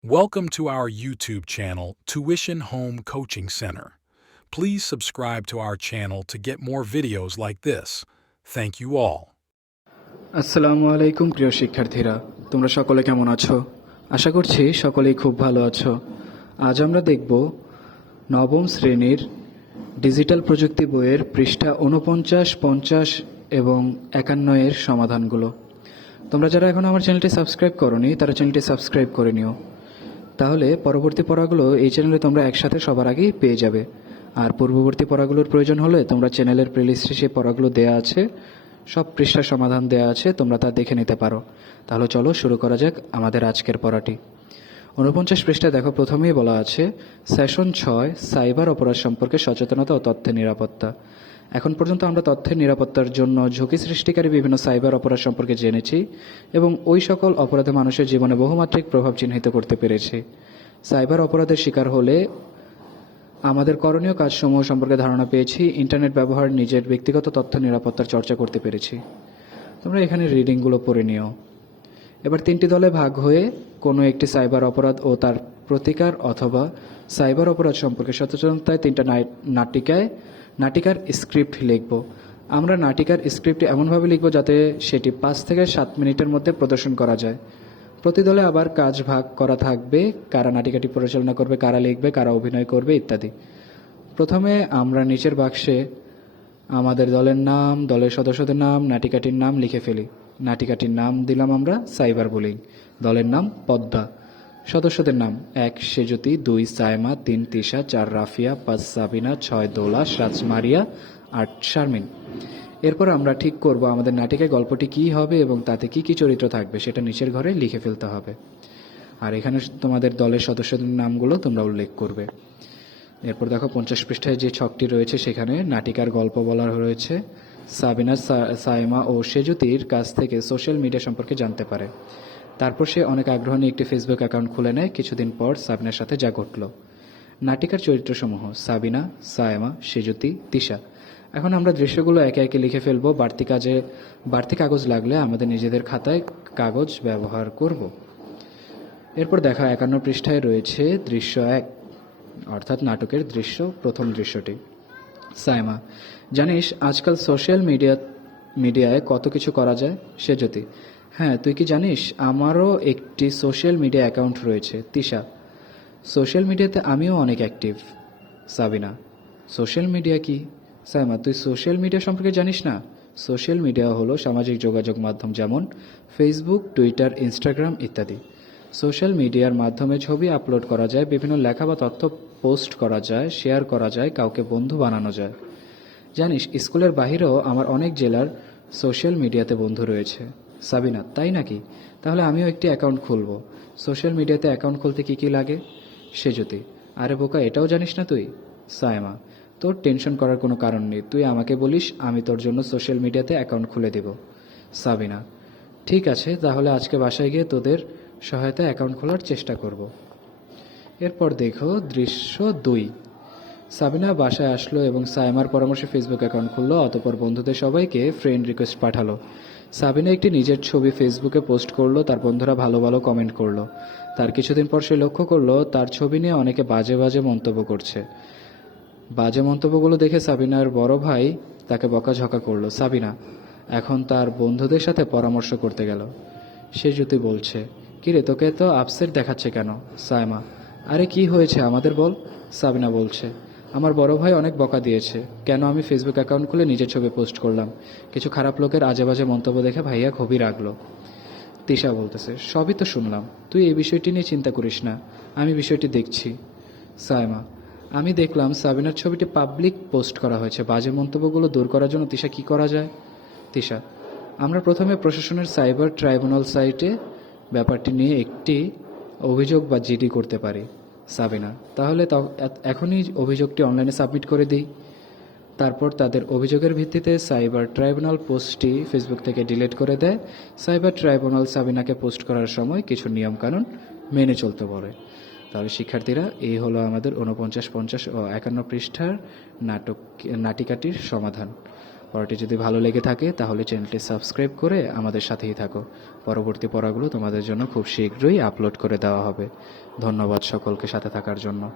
Welcome to our YouTube channel, Tuition Home Coaching Center. Please subscribe to our channel to get more videos like this. Thank you all. আসসালামু আলাইকুম প্রিয় শিক্ষার্থীরা তোমরা সকলে কেমন আছো আশা করছি সকলেই খুব ভালো আছো আজ আমরা দেখব নবম শ্রেণীর ডিজিটাল প্রযুক্তি বইয়ের পৃষ্ঠা উনপঞ্চাশ পঞ্চাশ এবং একান্ন এর সমাধানগুলো তোমরা যারা এখন আমার চ্যানেলটি সাবস্ক্রাইব করনি তারা চ্যানেলটি সাবস্ক্রাইব করে নিও তাহলে পরবর্তী পড়াগুলো এই চ্যানেলে তোমরা একসাথে সবার আগেই পেয়ে যাবে। আর পূর্ববর্তী পড়াগুলোর প্রয়োজন হলে তোমরা চ্যানেলের প্লেলিস্টে সেই পড়াগুলো দেওয়া আছে, সব পৃষ্ঠার সমাধান দেওয়া আছে, তোমরা তা দেখে নিতে পারো। তাহলে চলো শুরু করা যাক আমাদের আজকের পড়াটি। ঊনপঞ্চাশ পৃষ্ঠায় দেখো, প্রথমেই বলা আছে সেশন ছয় সাইবার অপরাধ সম্পর্কে সচেতনতা ও তথ্যের নিরাপত্তা। এখন পর্যন্ত আমরা তথ্যের নিরাপত্তার জন্য ঝুঁকি সৃষ্টিকারী বিভিন্ন সাইবার অপরাধ সম্পর্কে জেনেছি এবং ওই সকল অপরাধে মানুষের জীবনে বহুমাত্রিক প্রভাব চিহ্নিত করতে পেরেছি। সাইবার অপরাধের শিকার হলে আমাদের করণীয় কাজসমূহ সম্পর্কে ধারণা পেয়েছি, ইন্টারনেট ব্যবহার, নিজের ব্যক্তিগত তথ্য নিরাপত্তার চর্চা করতে পেরেছি। তোমরা এখানে রিডিংগুলো পড়ে নিও। এবার তিনটি দলে ভাগ হয়ে কোনো একটি সাইবার অপরাধ ও তার প্রতিকার অথবা সাইবার অপরাধ সম্পর্কে সচেতনতায় তিনটা নাটিকায়, নাটিকার স্ক্রিপ্ট লিখব। আমরা নাটিকার স্ক্রিপ্ট এমনভাবে লিখব যাতে সেটি পাঁচ থেকে সাত মিনিটের মধ্যে প্রদর্শন করা যায়। প্রতি দলে আবার কাজ ভাগ করা থাকবে, কারা নাটিকাটি পরিচালনা করবে, কারা লিখবে, কারা অভিনয় করবে, ইত্যাদি। প্রথমে আমরা নিচের বাক্সে আমাদের দলের নাম, দলের সদস্যদের নাম, নাটিকাটির নাম লিখে ফেলি। নাটিকাটির নাম দিলাম আমরা সাইবার বুলিং। দলের নাম পদ্মা। সদস্যদের নাম এক সেজুতি, দুই সায়মা, তিন তিশা, চার রাফিয়া, পাঁচ সাবিনা, ছয় দোলা, সাত মারিয়া, আট শারমিন। এরপর আমরা ঠিক করব আমাদের নাটিকায় গল্পটি কী হবে এবং তাতে কি কি চরিত্র থাকবে সেটা নিচের ঘরে লিখে ফেলতে হবে। আর এখানে তোমাদের দলের সদস্যদের নামগুলো তোমরা উল্লেখ করবে। এরপর দেখো পঞ্চাশ পৃষ্ঠায় যে ছকটি রয়েছে সেখানে নাটিকার গল্প বলা রয়েছে। সাবিনা সাইমা ও সেজুতির কাছ থেকে সোশ্যাল মিডিয়া সম্পর্কে জানতে পারে। তারপর সে অনেক আগ্রহ নিয়ে একটি ফেসবুক অ্যাকাউন্ট খুলে নেয়। কিছুদিন পর সাবিনার সাথে যা ঘটল। নাটিকার চরিত্রসমূহ সাবিনা, সায়মা, সেজুতি, তিশা। এখন আমরা দৃশ্যগুলো একে একে লিখে ফেলব। বাড়তি কাজে, বাড়তি কাগজ লাগলে আমাদের নিজেদের খাতায় কাগজ ব্যবহার করব। এরপর দেখা একান্ন পৃষ্ঠায় রয়েছে দৃশ্য এক, অর্থাৎ নাটকের দৃশ্য, প্রথম দৃশ্যটি। সাইমা জানিস আজকাল সোশ্যাল মিডিয়া মিডিয়ায় কত কিছু করা যায়? সে যদি হ্যাঁ তুই কি জানিস, আমারও একটি সোশ্যাল মিডিয়া অ্যাকাউন্ট রয়েছে, তিশা। সোশ্যাল মিডিয়াতে আমিও অনেক অ্যাক্টিভ সাবিনা। সোশ্যাল মিডিয়া কি? সাইমা, তুই সোশ্যাল মিডিয়া সম্পর্কে জানিস না? সোশ্যাল মিডিয়া হলো সামাজিক যোগাযোগ মাধ্যম যেমন ফেসবুক টুইটার ইনস্টাগ্রাম ইত্যাদি। সোশ্যাল মিডিয়ার মাধ্যমে ছবি আপলোড করা যায়, বিভিন্ন লেখা বা তথ্য পোস্ট করা যায় শেয়ার করা যায়, কাউকে বন্ধু বানানো যায়। জানিস, স্কুলের বাহিরেও আমার অনেক জেলার সোশ্যাল মিডিয়াতে বন্ধু রয়েছে। সাবিনা, তাই নাকি? তাহলে আমিও একটি অ্যাকাউন্ট খুলব। সোশ্যাল মিডিয়াতে অ্যাকাউন্ট খুলতে কি কি লাগে? সেজতি আরে বোকা, এটাও জানিস না তুই? সায়মা, তোর টেনশন করার কোনো কারণ নেই। তুই আমাকে বলিস, আমি তোর জন্য সোশ্যাল মিডিয়াতে অ্যাকাউন্ট খুলে দেব। সাবিনা, ঠিক আছে, তাহলে আজকে বাসায় গিয়ে তোদের সহায়তা অ্যাকাউন্ট খোলার চেষ্টা করব। এরপর দেখো, দৃশ্য দুই। সাবিনা বাসায় আসলো এবং সাইমার পরামর্শে ফেসবুক অ্যাকাউন্ট খুললো, অতপর বন্ধুদের সবাইকে ফ্রেন্ড রিকোয়েস্ট পাঠালো। সাবিনা একটি নিজের ছবি ফেসবুকে পোস্ট করল, তার বন্ধুরা ভালো ভালো কমেন্ট করল। তার কিছুদিন পর সে লক্ষ্য করল, তার ছবি নিয়ে অনেকে বাজে বাজে মন্তব্য করছে। বাজে মন্তব্যগুলো দেখে সাবিনার বড় ভাই তাকে বকাঝকা করল। সাবিনা, এখন তার বন্ধুদের সাথে পরামর্শ করতে গেল। সে যদি বলছে, কিরে, তোকে তো আপসেট দেখাচ্ছে কেন? সায়মা, আরে কি হয়েছে আমাদের বল? সাবিনা বলছে আমার বড় ভাই অনেক বকা দিয়েছে। কেন আমি ফেসবুক অ্যাকাউন্ট খুলে নিজের ছবি পোস্ট করলাম? কিছু খারাপ লোকের আজে বাজে মন্তব্য দেখে ভাইয়া খুবই রাগলো। তিশা বলতেছে, সবই তো শুনলাম। তুই এই বিষয়টি নিয়ে চিন্তা করিস না। আমি বিষয়টি দেখছি। সায়মা আমি দেখলাম সাবিনার ছবিটি পাবলিক পোস্ট করা হয়েছে। বাজে মন্তব্যগুলো দূর করার জন্য তিশা কি করা যায়? তিশা, আমরা প্রথমে প্রশাসনের সাইবার ট্রাইব্যুনাল সাইটে ব্যাপারটি নিয়ে একটি অভিযোগ বা জিডি করতে পারি। সাবিনা তাহলে এখনই অভিযোগটি অনলাইনে সাবমিট করে দিই। তারপর তাদের অভিযোগের ভিত্তিতে সাইবার ট্রাইব্যুনাল পোস্টটি ফেসবুক থেকে ডিলিট করে দেয়। সাইবার ট্রাইব্যুনাল সাবিনাকে পোস্ট করার সময় কিছু নিয়মকানুন মেনে চলতে বলে। তাহলে শিক্ষার্থীরা, এই হলো আমাদের উনপঞ্চাশ পঞ্চাশ ও একান্ন পৃষ্ঠার নাটক নাটিকাটির সমাধান। পড়াটি যদি ভালো লেগে থাকে, তাহলে চ্যানেলটি সাবস্ক্রাইব করে আমাদের সাথেই থাকো। পরবর্তী পড়াগুলো তোমাদের জন্য খুব শীঘ্রই আপলোড করে দেওয়া হবে। ধন্যবাদ সকলকে সাথে থাকার জন্য।